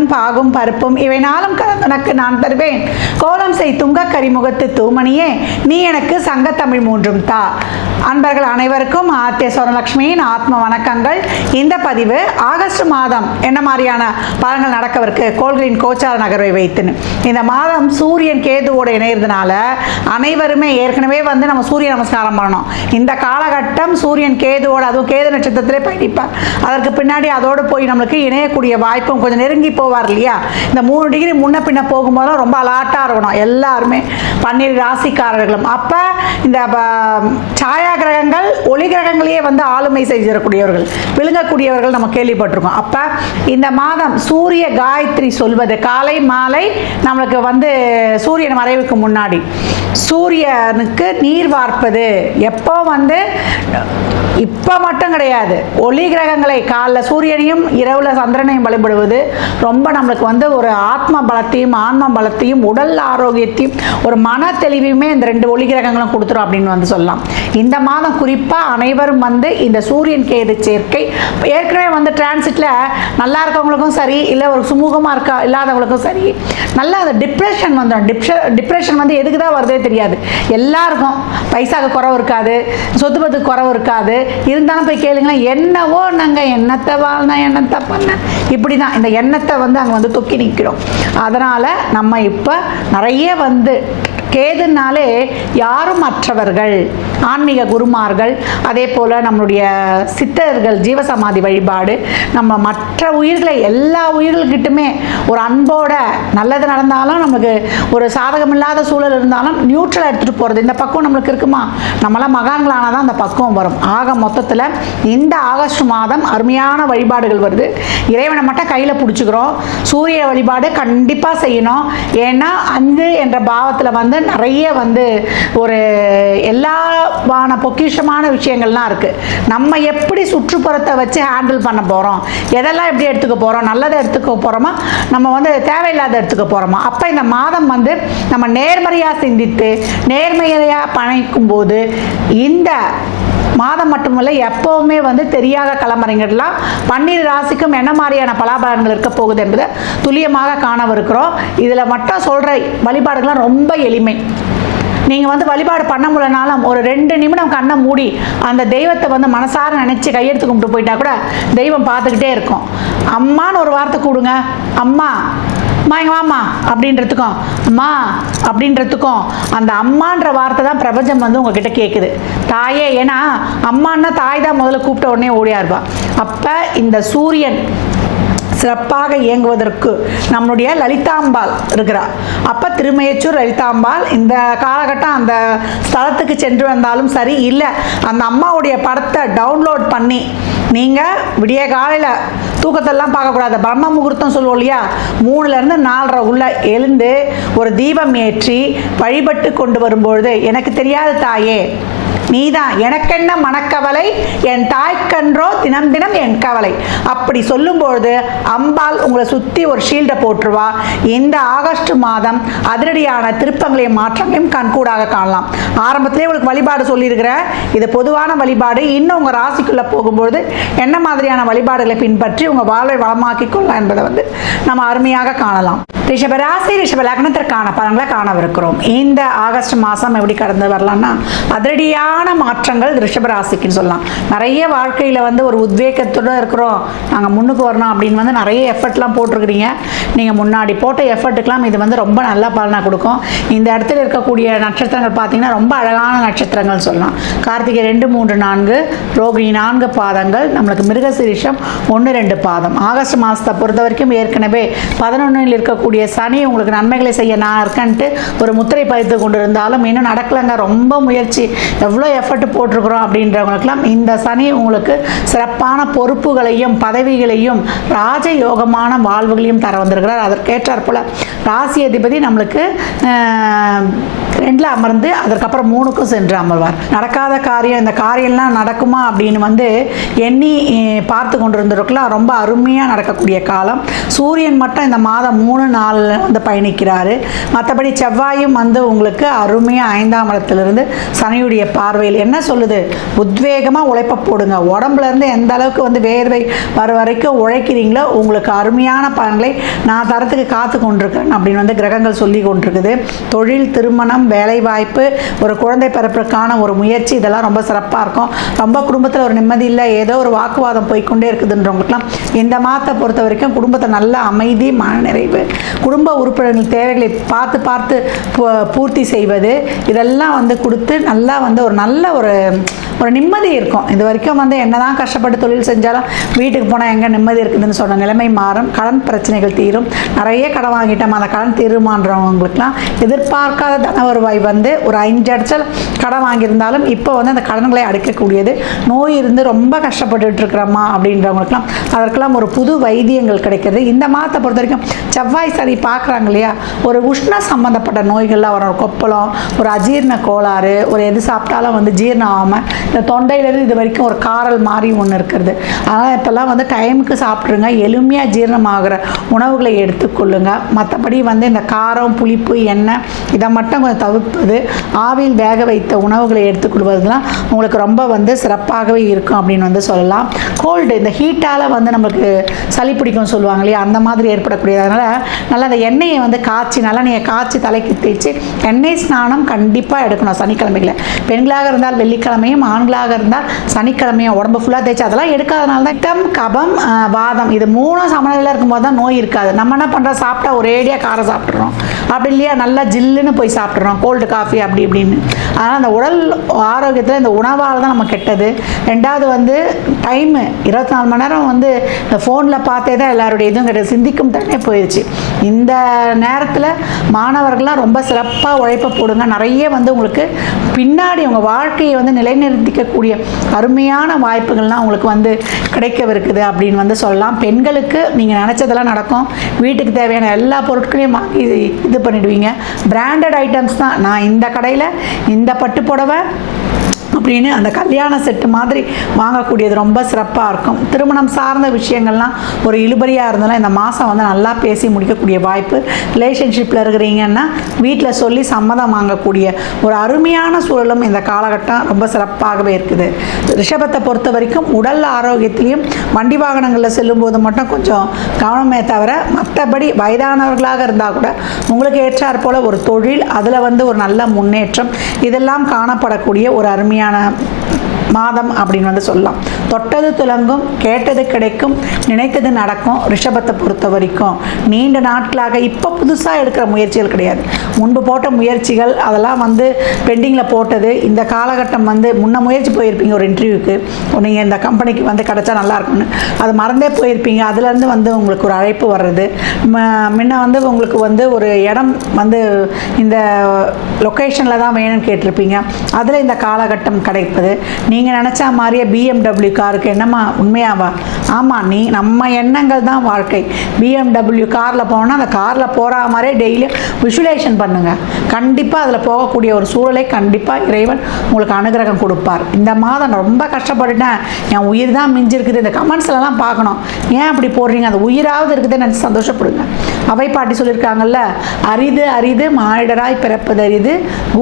தேனும் பாகும் பருப்பும் இவை நாளும் கலந்துனக்கு நான் தருவேன். கோலம் செய் துங்க கரிமுகத்து தூமணியே நீ எனக்கு சங்கத்தமிழ் மூன்றும் தா. அன்பர்கள் அனைவருக்கும் ஆத்திய சொர்ணலட்சுமியின் ஆத்ம வணக்கங்கள். இந்த பதிவு ஆகஸ்ட் மாதம் என்ன மாதிரியான பலன்கள் நடக்கவிருக்கு கோள்களின் கோச்சார நகர்வை வைத்துன்னு. இந்த மாதம் சூரியன் கேதுவோட இணையறதுனால அனைவருமே ஏற்கனவே நம்ம சூரிய நமஸ்காரம் பண்ணணும். இந்த காலகட்டம் சூரியன் கேதுவோட, அதுவும் கேது நட்சத்திரத்திலே பயணிப்பார். அதற்கு பின்னாடி அதோடு போய் நம்மளுக்கு இணையக்கூடிய வாய்ப்பும் கொஞ்சம் நெருங்கி போவார் இல்லையா. இந்த 3 டிகிரி முன்ன பின்ன போகும்போதும் ரொம்ப அலாட்டாக இருக்கணும் எல்லாருமே, 12 ராசிக்காரர்களும். அப்போ இந்த சாயா கிரகங்கள் ஒளி கிரகங்களையே ஆளுமை செய்யக்கூடியவர்கள், விழுங்கக்கூடியவர்கள் நம்ம கேள்விப்பட்டிருக்கோம். அப்போ இந்த மாதம் சூரிய காயத்ரி சொல்வது காலை மாலை நம்மளுக்கு சூரியன் மறைவுக்கு முன்னாடி சூரியனுக்கு நீர் வார்ப்பது எப்போ இப்போ மட்டும் கிடையாது, ஒளி கிரகங்களை காலைல சூரியனையும் இரவுல சந்திரனையும் வழிபடுவது ரொம்ப நம்மளுக்கு ஒரு ஆத்ம பலத்தையும் ஆன்ம பலத்தையும் உடல் ஆரோக்கியத்தையும் ஒரு மன தெளிவையுமே இந்த 2 ஒளி கிரகங்களும் கொடுத்துரும் அப்படின்னு சொல்லலாம். இந்த மாதம் குறிப்பாக அனைவரும் இந்த சூரியன் கேது சேர்க்கை ஏற்கனவே டிரான்சிட்ல நல்லா இருக்கவங்களுக்கும் சரி, இல்லை ஒரு சுமூகமாக இல்லாதவங்களுக்கும் சரி, நல்லா அந்த டிப்ரெஷன் டிப்ரெஷன் எதுக்கு தான் வருதே தெரியாது. எல்லாருக்கும் பைசாவுக்கு குறவு இருக்காது, சொத்து பத்துக்கு குறவு இருக்காது. இருந்தாலும் போய் கேளுங்களேன், என்னவோ நாங்கள் எண்ணத்தை வாழ்னா எண்ணத்தை பண்ண இப்படி தான் இந்த எண்ணத்தை அங்கே தொக்கி நிற்கிறோம். அதனால் நம்ம இப்போ நிறைய கேதுனாலே யாரும் மற்றவர்கள் ஆன்மீக குருமார்கள், அதே போல் நம்மளுடைய சித்தர்கள் ஜீவசமாதி வழிபாடு, நம்ம மற்ற உயிர்களை எல்லா உயிர்கள்கிட்டுமே ஒரு அன்போட நல்லது நடந்தாலும் நமக்கு ஒரு சாதகம் இல்லாத சூழல் இருந்தாலும் நியூட்ரலாக எடுத்துகிட்டு போகிறது. இந்த பக்கம் நம்மளுக்கு இருக்குமா, நம்மளாம் மகான்களானால் தான் அந்த பக்குவம் வரும். ஆக மொத்தத்தில் இந்த ஆகஸ்ட் மாதம் அருமையான வழிபாடுகள் வருது. இறைவனை மட்டும் கையில் பிடிச்சிக்கிறோம். சூரிய வழிபாடு கண்டிப்பாக செய்யணும். ஏன்னா அன்பு என்ற பாவத்தில் நிறைய ஒரு எல்லாவான பொக்கிஷமான விஷயங்கள்லாம் இருக்குது. நம்ம எப்படி சுற்றுப்புறத்தை வச்சு ஹேண்டில் பண்ண போகிறோம், எதெல்லாம் எப்படி எடுத்துக்க போகிறோம், நல்லதை எடுத்துக்க போகிறோமா, நம்ம தேவையில்லாத எடுத்துக்க போகிறோமா. அப்போ இந்த மாதம் நம்ம நேர்மறையாக சிந்தித்து நேர்மையாக பணிக்கும் போது இந்த மாதம் மட்டுமல்ல எப்பவுமே தெரியாத களமறைங்கள்லாம் 12 ராசிக்கும் என்ன மாதிரியான பலாபலன்கள் இருக்க போகுது என்பதை துல்லியமாக காணவிருக்கிறோம். இதில் மட்டும் சொல்கிற வழிபாடுகள்லாம் ரொம்ப எளிமை. நீங்கள் வழிபாடு பண்ண முடியலனாலும் ஒரு 2 நிமிடம் கண்ணை மூடி அந்த தெய்வத்தை மனசார நினச்சி கையெடுத்து கும்பிட்டு போயிட்டா கூட தெய்வம் பார்த்துக்கிட்டே இருக்கும். அம்மான்னு ஒரு வார்த்தை கூடுங்க, அம்மா எங்க வாமா அப்படின்றதுக்கும் அம்மா அப்படின்றதுக்கும் அந்த அம்மான்ற வார்த்தை தான் பிரபஞ்சம் உங்ககிட்ட கேட்குது. தாயே, ஏன்னா அம்மான்னா தாய் தான் முதல்ல கூப்பிட்ட உடனே ஓடியா இருப்பா. அப்போ இந்த சூரியன் சிறப்பாக இயங்குவதற்கு நம்மளுடைய லலிதாம்பாள் இருக்கிறார். அப்போ திருமயச்சூர் லலிதாம்பாள் இந்த காலகட்டம் அந்த ஸ்தலத்துக்கு சென்று வந்தாலும் சரி, இல்லை அந்த அம்மாவுடைய படத்தை டவுன்லோட் பண்ணி நீங்கள் விடிய காலையில் தூக்கத்தெல்லாம் பார்க்கக்கூடாது, பிரம்ம முகூர்த்தம் சொல்லுவோம் இல்லையா, 3லேருந்து 4:30 உள்ள எழுந்து ஒரு தீபம் ஏற்றி வழிபட்டு கொண்டு வரும்பொழுது எனக்கு தெரியாத தாயே நீதான் எனக்கென்ன மனக்கவலை, என் தாய்க்கன்றோ தினம் தினம் என் கவலை அப்படி சொல்லும்பொழுது அம்பாள் உங்களை சுற்றி ஒரு ஷீல்டை போட்டுருவா. இந்த ஆகஸ்ட் மாதம் அதிரடியான திருப்பங்களையும் மாற்றங்களையும் கண்கூடாக காணலாம். ஆரம்பத்திலே உங்களுக்கு வழிபாடு சொல்லியிருக்கிறேன், இது பொதுவான வழிபாடு. இன்னும் உங்கள் ராசிக்குள்ளே போகும்பொழுது என்ன மாதிரியான வழிபாடுகளை பின்பற்றி உங்கள் வாழ்வை வளமாக்கி கொள்ளலாம் என்பதை நம்ம அருமையாக காணலாம். ரிஷபராசி ரிஷப லக்னத்திற்கான பலன்களை காணவிருக்கிறோம். இந்த ஆகஸ்ட் மாதம் எப்படி கடந்து வரலாம்னா அதிரடியான மாற்றங்கள் ரிஷபராசிக்குன்னு சொல்லலாம். நிறைய வாழ்க்கையில் ஒரு உத்வேகத்தோடு இருக்கிறோம், நாங்கள் முன்னுக்கு வரணும் அப்படின்னு நிறைய எஃபர்ட்லாம் போட்டிருக்கிறீங்க. நீங்கள் முன்னாடி போட்ட எஃபர்ட்டுக்கெலாம் இது ரொம்ப நல்ல பலனாக கொடுக்கும். இந்த இடத்துல இருக்கக்கூடிய நட்சத்திரங்கள் பார்த்தீங்கன்னா ரொம்ப அழகான நட்சத்திரங்கள் சொல்லலாம். கார்த்திகை 2, 3, 4, ரோகிணி 4 பாதங்கள், நம்மளுக்கு மிருகசீரிஷம் 1, 2 பாதம். ஆகஸ்ட் மாதத்தை பொறுத்த வரைக்கும் ஏற்கனவே 11ல் இருக்கக்கூடிய சனி உங்களுக்கு நன்மைகளை செய்ய நான் இருக்கன்ட்டு ஒரு முத்திரை பதித்து கொண்டு இருந்தாலும் இன்னும் நடக்கலைங்க, ரொம்ப முயற்சி எவ்வளோ எஃபர்ட் போட்டிருக்கிறோம் அப்படின்றவங்களுக்கெல்லாம் இந்த சனி உங்களுக்கு சிறப்பான பொறுப்புகளையும் பதவிகளையும் ராஜயோகமான வாழ்வுகளையும் தர வந்திருக்கிறார். அதற்கேற்றாற் போல ராசி அதிபதி நம்மளுக்கு 2ல் அமர்ந்து அதற்கப்புறம் 3க்கும் சென்று அமர்வார். நடக்காத காரியம், இந்த காரியம்லாம் நடக்குமா அப்படின்னு எண்ணி பார்த்து கொண்டு இருந்திருக்கலாம். ரொம்ப அருமையாக நடக்கக்கூடிய காலம். சூரியன் மட்டும் இந்த மாதம் 3, நாளில் வந்து பயணிக்கிறாரு. மற்றபடி செவ்வாயும் வந்து உங்களுக்கு அருமையாக 5ஆம் இடத்துலேருந்து சனியுடைய பார்வையில் என்ன சொல்லுது, உத்வேகமாக உழைப்ப போடுங்க. உடம்புலேருந்து எந்த அளவுக்கு வந்து வேர்வை வர வரைக்கும் உழைக்கிறீங்களோ உங்களுக்கு அருமையான பலன்களை நான் தரத்துக்கு காத்து கொண்டிருக்கிறேன் அப்படின்னு வந்து கிரகங்கள் சொல்லி கொண்டிருக்குது. தொழில், திருமணம், வேலைவாய்ப்பு, ஒரு குழந்தை பிறப்புக்கான ஒரு முயற்சி, இதெல்லாம் ரொம்ப சிறப்பாக இருக்கும். ரொம்ப குடும்பத்தில் ஒரு நிம்மதி இல்லை, ஏதோ ஒரு வாக்குவாதம் போய்கொண்டே இருக்குதுன்றவங்களுக்குலாம் இந்த மாதத்தை பொறுத்த வரைக்கும் குடும்பத்தை நல்ல அமைதி, மனநிறைவு, குடும்ப உறுப்பினர்கள் தேவைகளை பார்த்து பார்த்து பூர்த்தி செய்வது, இதெல்லாம் வந்து கொடுத்து நல்லா வந்து ஒரு நல்ல ஒரு நிம்மதி இருக்கும். இது வரைக்கும் வந்து என்னதான் கஷ்டப்பட்டு தொழில் செஞ்சாலும் வீட்டுக்கு போனால் எங்கே நிம்மதி இருக்குதுன்னு சொன்ன நிலைமை மாறும். கடன் பிரச்சனைகள் தீரும். நிறைய கடன் வாங்கிட்டோம், அந்த கடன் தீருமான்றவங்களுக்குலாம் எதிர்பார்க்காத தன வருவாய் வந்து ஒரு 5 இடத்துல கடன் வாங்கியிருந்தாலும் இப்போ வந்து அந்த கடன்களை அடைக்கக்கூடியது. நோய் இருந்து ரொம்ப கஷ்டப்பட்டுட்டு இருக்கிறோமா அப்படின்றவங்களுக்குலாம் அதற்கெல்லாம் ஒரு புது வைத்தியங்கள் கிடைக்கிறது. இந்த மாதத்தை பொறுத்த வரைக்கும் செவ்வாய் சனி பார்க்குறாங்க இல்லையா, ஒரு உஷ்ண சம்மந்தப்பட்ட நோய்கள்லாம் வரும். ஒரு கொப்பளம், ஒரு அஜீரண கோளாறு, ஒரு எது சாப்பிட்டாலும் வந்து ஜீரணம் ஆகாமல் இந்த தொண்டையிலேருந்து இது வரைக்கும் ஒரு காரல் மாதிரி ஒன்று இருக்கிறது. அதனால் இப்போல்லாம் வந்து டைமுக்கு சாப்பிட்ருங்க. எளிமையாக ஜீரணமாகிற உணவுகளை எடுத்துக்கொள்ளுங்க. மற்றபடி வந்து இந்த காரம், புளிப்பு, எண்ணெய் இதை மட்டும் கொஞ்சம் தவிர்ப்பது, ஆவியில் வேக வைத்த உணவுகளை எடுத்துக்கொள்வதுலாம் உங்களுக்கு ரொம்ப வந்து சிறப்பாகவே இருக்கும் அப்படின்னு வந்து சொல்லலாம். கோல்டு, இந்த ஹீட்டால் வந்து நம்மளுக்கு சளி பிடிக்கும் சொல்லுவாங்க இல்லையா, அந்த மாதிரி ஏற்படக்கூடியது. அதனால் நல்லா அந்த எண்ணெயை வந்து காய்ச்சி நல்லா நீங்கள் காய்ச்சி தலைக்கு தேய்ச்சி எண்ணெய் ஸ்நானம் கண்டிப்பாக எடுக்கணும் சனிக்கிழமைகளை. பெண்களாக இருந்தால் வெள்ளிக்கிழமையும், ஆண்களாக இருந்தால் சனிக்கிழமையும் உடம்பு ஃபுல்லாக தேய்ச்சி அதெல்லாம் எடுக்காதனால தான் பித்தம், கபம், வாதம் இது 3 சமநிலையில் இருக்கும்போது தான் நோய் இருக்காது. நம்ம என்ன பண்ணுறோம், சாப்பிட்டா ஒரேடியாக காரம் சாப்பிட்றோம், அப்படி இல்லையா நல்லா ஜில்லுன்னு போய் சாப்பிட்றோம் கோல்டு காஃபி அப்படி இப்படின்னு. அதனால் அந்த உடல் ஆரோக்கியத்தில் இந்த உணவால் தான் நம்ம கெட்டது. ரெண்டாவது வந்து டைமு 24 மணி நேரம் வந்து ஃபோனில் பார்த்தே தான் எல்லாருடைய இதுவும் கெட்டது, சிந்திக்கும் தண்ணே போயிடுச்சு. இந்த நேரத்தில் மாணவர்கள்லாம் ரொம்ப சிறப்பாக உழைப்ப போடுங்க. நிறைய வந்து உங்களுக்கு பின்னாடி உங்கள் வாழ்க்கையை வந்து நிலைநிறுத்திக்கக்கூடிய அருமையான வாய்ப்புகள்லாம் உங்களுக்கு வந்து கிடைக்கவிருக்குது அப்படின்னு வந்து சொல்லலாம். பெண்களுக்கு நீங்கள் நினச்சதெல்லாம் நடக்கும். வீட்டுக்கு தேவையான எல்லா பொருட்களையும் வாங்கி இது பண்ணிடுவீங்க. பிராண்டட் ஐட்டம்ஸ் தான். நான் இந்த கடையில் இந்த பட்டு புடவை அப்படின்னு அந்த கல்யாண செட்டு மாதிரி வாங்கக்கூடியது ரொம்ப சிறப்பாக இருக்கும். திருமணம் சார்ந்த விஷயங்கள்லாம் ஒரு இழுபறியாக இருந்தாலும் இந்த மாதம் வந்து நல்லா பேசி முடிக்கக்கூடிய வாய்ப்பு. ரிலேஷன்ஷிப்பில் இருக்கிறீங்கன்னா வீட்டில் சொல்லி சம்மதம் வாங்கக்கூடிய ஒரு அருமையான சூழலும் இந்த காலகட்டம் ரொம்ப சிறப்பாகவே இருக்குது. ரிஷபத்தை பொறுத்த வரைக்கும் உடல் ஆரோக்கியத்திலையும் வண்டி வாகனங்களில் செல்லும்போது மட்டும் கொஞ்சம் கவனமே தவிர மற்றபடி வயதானவர்களாக இருந்தால் கூட உங்களுக்கு ஏற்றாற் போல் ஒரு தொழில், அதில் வந்து ஒரு நல்ல முன்னேற்றம், இதெல்லாம் காணப்படக்கூடிய ஒரு அருமையான மாதம் அப்படின்னு வந்து சொல்லலாம். தொட்டது துலங்கும், கேட்டது கிடைக்கும், நினைத்தது நடக்கும். ரிஷபத்தை பொறுத்த வரைக்கும் நீண்ட நாட்களாக இப்போ புதுசாக எடுக்கிற முயற்சிகள் கிடையாது. முன்பு போட்ட முயற்சிகள் அதெல்லாம் வந்து பெண்டிங்கில் போட்டது. இந்த காலகட்டம் வந்து முன்ன முயற்சி போயிருப்பீங்க ஒரு இன்டர்வியூக்கு, நீங்கள் இந்த கம்பெனிக்கு வந்து கிடச்சா நல்லாயிருக்கும்னு, அது மறந்தே போயிருப்பீங்க. அதுலேருந்து வந்து உங்களுக்கு ஒரு அழைப்பு வர்றது. முன்ன வந்து உங்களுக்கு வந்து ஒரு இடம் வந்து இந்த லொக்கேஷனில் தான் வேணும்னு கேட்டிருப்பீங்க, அதில் இந்த காலகட்டம் கிடைப்பது. நீங்கள் நினச்சா மாதிரியே BMW காருக்கு என்னம்மா உண்மையாவா? ஆமாம், நம்ம எண்ணங்கள் தான் வாழ்க்கை. BMW காரில் போனால் அந்த காரில் போகிற மாதிரியே டெய்லியும் விஷுவலைசேஷன் பண்ணுங்கள். கண்டிப்பாக அதில் போகக்கூடிய ஒரு சூழலை கண்டிப்பாக இறைவன் உங்களுக்கு அனுகிரகம் கொடுப்பார். இந்த மாதம் ரொம்ப கஷ்டப்பட்டுட்டேன், என் உயிர் தான் மிஞ்சிருக்குது, இந்த கமெண்ட்ஸ்லாம் பார்க்கணும், ஏன் அப்படி போடுறீங்க, அந்த உயிராவது இருக்குதுன்னு நினச்சி சந்தோஷப்படுங்க. அவை பாட்டி சொல்லியிருக்காங்கல்ல, அரிது அரிது மானிடராய் பிறப்பது அரிது,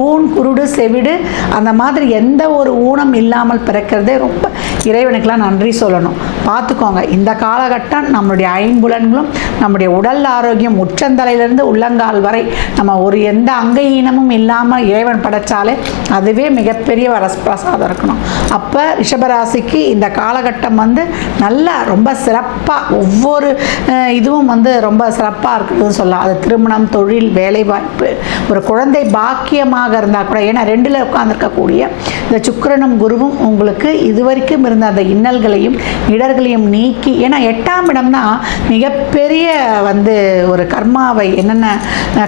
ஊன் குருடு செவிடு, அந்த மாதிரி எந்த ஒரு ஊனம் இல்லாமல் பிறக்கிறதே ரொம்ப இறைவனுக்கெல்லாம் நன்றி சொல்லணும். பார்த்துக்கோங்க, இந்த காலகட்டம் நம்மளுடைய ஐம்புலன்களும் நம்முடைய உடல் ஆரோக்கியம் உச்சந்தலையிலிருந்து உள்ளங்கால் வரை நம்ம ஒரு எந்த அங்கஈனமும் இல்லாமல் இறைவன் படைச்சாலே அதுவே மிகப்பெரிய வரப்பிரசாதம் இருக்கணும். அப்போ ரிஷபராசிக்கு இந்த காலகட்டம் வந்து நல்லா ரொம்ப சிறப்பாக ஒவ்வொரு இதுவும் வந்து ரொம்ப சிறப்பாக இருக்குதுன்னு சொல்லலாம். அது திருமணம், தொழில், வேலைவாய்ப்பு, ஒரு குழந்தை பாக்கியமாக இருந்தால் கூட, ஏன்னா 2ல் உட்கார்ந்துருக்கக்கூடிய இந்த சுக்கிரனும் குருவும் உங்களுக்கு இதுவரைக்கும் இருந்த அந்த இன்னல்களையும் இடர்களையும் நீக்கி, ஏன்னா 8ஆம் இடம் தான் மிகப்பெரிய வந்து ஒரு கர்மாவை என்னென்ன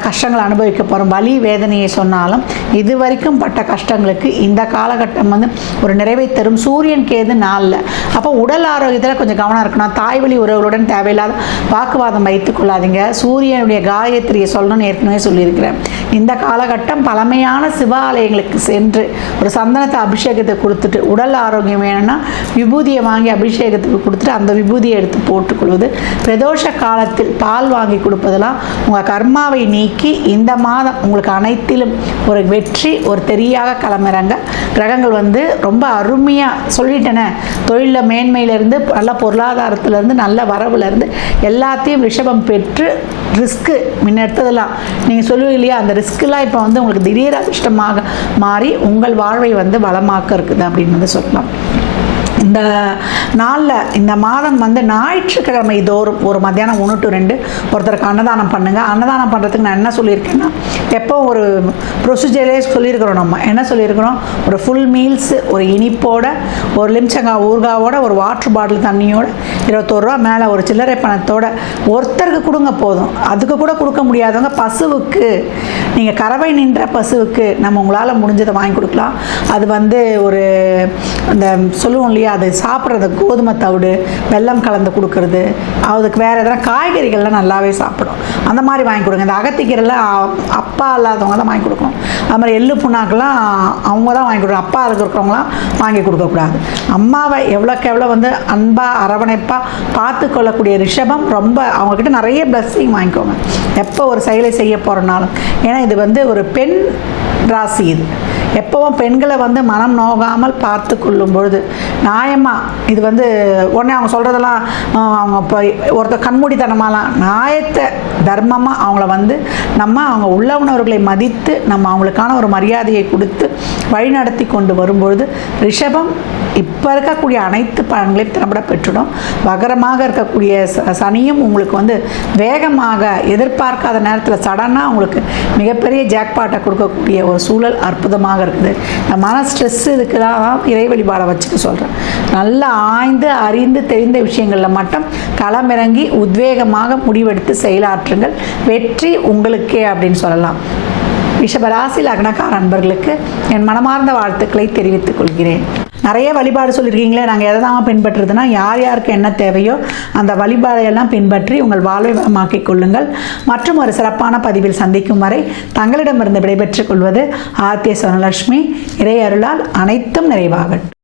கஷ்டங்களை அனுபவிக்க போகிறோம், வலி வேதனையை சொன்னாலும் இது வரைக்கும் பட்ட கஷ்டங்களுக்கு இந்த காலகட்டம் வந்து ஒரு நிறைவை தரும். சூரியன் கேது நாளில். அப்போ உடல் ஆரோக்கியத்தில் கொஞ்சம் கவனம் இருக்கணும். தாய்வழி உறவுகளுடன் தேவையில்லாத வாக்குவாதம் வைத்துக் கொள்ளாதீங்க. சூரியனுடைய காயத்ரியை சொல்லணும்னு ஏற்கனவே சொல்லியிருக்கிறேன். இந்த காலகட்டம் பழமையான சிவ ஆலயங்களுக்கு சென்று ஒரு சந்தனத்தை அபிஷேகத்தை கொடுத்துட்டு, உடல் ஆரோக்கியம் வேணும்னா விபூதியை வாங்கி அபிஷேகத்துக்கு கொடுத்துட்டு அந்த விபூதியை எடுத்து போட்டுக்கொள்வது, பிரதோஷ காலத்தில் பால் வாங்கி கொடுப்பதெல்லாம் உங்கள் கர்மாவை நீக்கி இந்த மாதம் உங்களுக்கு அனைத்திலும் ஒரு வெற்றி, ஒரு தெரியாக களமிறங்க கிரகங்கள் வந்து ரொம்ப அருமையாக சொல்லிட்டேனே. தொழிலில் மேன்மையிலேருந்து நல்ல பொருளாதாரத்திலேருந்து நல்ல வரவுலேருந்து எல்லாத்தையும் ரிஷபம் பெற்று ரிஸ்க்கு முன்ன எடுத்ததெல்லாம் நீங்கள் சொல்லுவீங்க இல்லையா, அந்த ரிஸ்க்கெலாம் இப்போ வந்து உங்களுக்கு திடீர் அதிர்ஷ்டமாக மாறி உங்கள் வாழ்வை வந்து வளமாக்க இருக்குது அப்படின்னு வந்து சொல்லலாம். இந்த நாளில் இந்த மாதம் வந்து ஞாயிற்றுக்கிழமை தோறும் ஒரு மத்தியானம் 1 to 2 ஒருத்தருக்கு அன்னதானம் பண்ணுங்கள். அன்னதானம் பண்ணுறதுக்கு நான் என்ன சொல்லியிருக்கேன்னா, எப்போ ஒரு ப்ரொசீஜரே சொல்லியிருக்கிறோம். நம்ம என்ன சொல்லியிருக்கிறோம், ஒரு ஃபுல் மீல்ஸு, ஒரு இனிப்போட, ஒரு லிம்சங்காய் ஊறுகாவோட, ஒரு வாட்டர் பாட்டில் தண்ணியோட, 21 ரூபா மேலே ஒரு சில்லறை பணத்தோட ஒருத்தருக்கு கொடுங்க போதும். அதுக்கு கூட கொடுக்க முடியாதவங்க பசுவுக்கு, நீங்கள் கறவை நின்ற பசுவுக்கு நம்ம உங்களால் முடிஞ்சதை வாங்கி கொடுக்கலாம். அது வந்து ஒரு அந்த சொல்லுவோம் இல்லையா, அது சாப்பிட்றது கோதுமை தவிடு வெல்லம் கலந்து கொடுக்கறது, அதுக்கு வேறு எதனா காய்கறிகள்லாம் நல்லாவே சாப்பிடும். அந்த மாதிரி வாங்கி கொடுங்க. இந்த அகத்திக்கீரைலாம் அப்பா இல்லாதவங்க தான் வாங்கி கொடுக்கணும். அது மாதிரி எள்ளு புண்ணாக்கெல்லாம் அவங்க தான் வாங்கி கொடுக்கணும். அப்பா இருக்கிறவங்களாம் வாங்கி கொடுக்கக்கூடாது. அம்மாவை எவ்வளோக்கு எவ்வளோ வந்து அன்பாக அரவணைப்பாக பார்த்து கொள்ளக்கூடிய ரிஷபம் ரொம்ப அவங்கக்கிட்ட நிறைய பிளஸ்ஸிங் வாங்கிக்கோங்க எப்போ ஒரு செயலை செய்ய போகிறனாலும். ஏன்னா இது வந்து ஒரு பெண் ராசி. இது எப்போவும் பெண்களை வந்து மனம் நோகாமல் பார்த்து கொள்ளும் பொழுது நியாயமாக இது வந்து உடனே அவங்க சொல்கிறதெல்லாம் அவங்க இப்போ ஒருத்தர் கண்மூடித்தனமாலாம் நியாயத்தை தர்மமாக அவங்கள வந்து நம்ம அவங்க உள்ள உணர்வுகளை மதித்து நம்ம அவங்களுக்கான ஒரு மரியாதையை கொடுத்து வழிநடத்தி கொண்டு வரும்பொழுது ரிஷபம் இப்போ இருக்கக்கூடிய அனைத்து பலன்களையும் திறம்பட பெற்றுடும். வகரமாக இருக்கக்கூடிய சனியும் உங்களுக்கு வந்து வேகமாக எதிர்பார்க்காத நேரத்தில் சடனாக உங்களுக்கு மிகப்பெரிய ஜாக்பாட்டை கொடுக்கக்கூடிய ஒரு சூழல் அற்புதமாக இருக்குது. இந்த மன ஸ்ட்ரெஸ் இதுக்கு தான் இறை வழிபாடை வச்சுக்க சொல்கிறேன். நல்லா ஆய்ந்து அறிந்து தெரிந்த விஷயங்களில் மட்டும் களமிறங்கி உத்வேகமாக முடிவெடுத்து செயலாற்றுங்கள். வெற்றி உங்களுக்கே அப்படின்னு சொல்லலாம். ரிஷபராசி லக்னக்கார அன்பர்களுக்கு என் மனமார்ந்த வாழ்த்துக்களை தெரிவித்துக் கொள்கிறேன். நிறைய வழிபாடு சொல்லியிருக்கீங்களே, நாங்கள் எதை தான் பின்பற்றுறதுன்னா, யார் யாருக்கு என்ன தேவையோ அந்த வழிபாடையெல்லாம் பின்பற்றி உங்கள் வாழ்வை வளமாக்கிக் கொள்ளுங்கள். மற்றும் ஒரு சிறப்பான பதிவில் சந்திக்கும் வரை தங்களிடமிருந்து விடைபெற்றுக் கொள்வது ஆர்த்திய சொர்ணலட்சுமி. இறை அருளால் அனைத்தும் நிறைவாகட்டும்.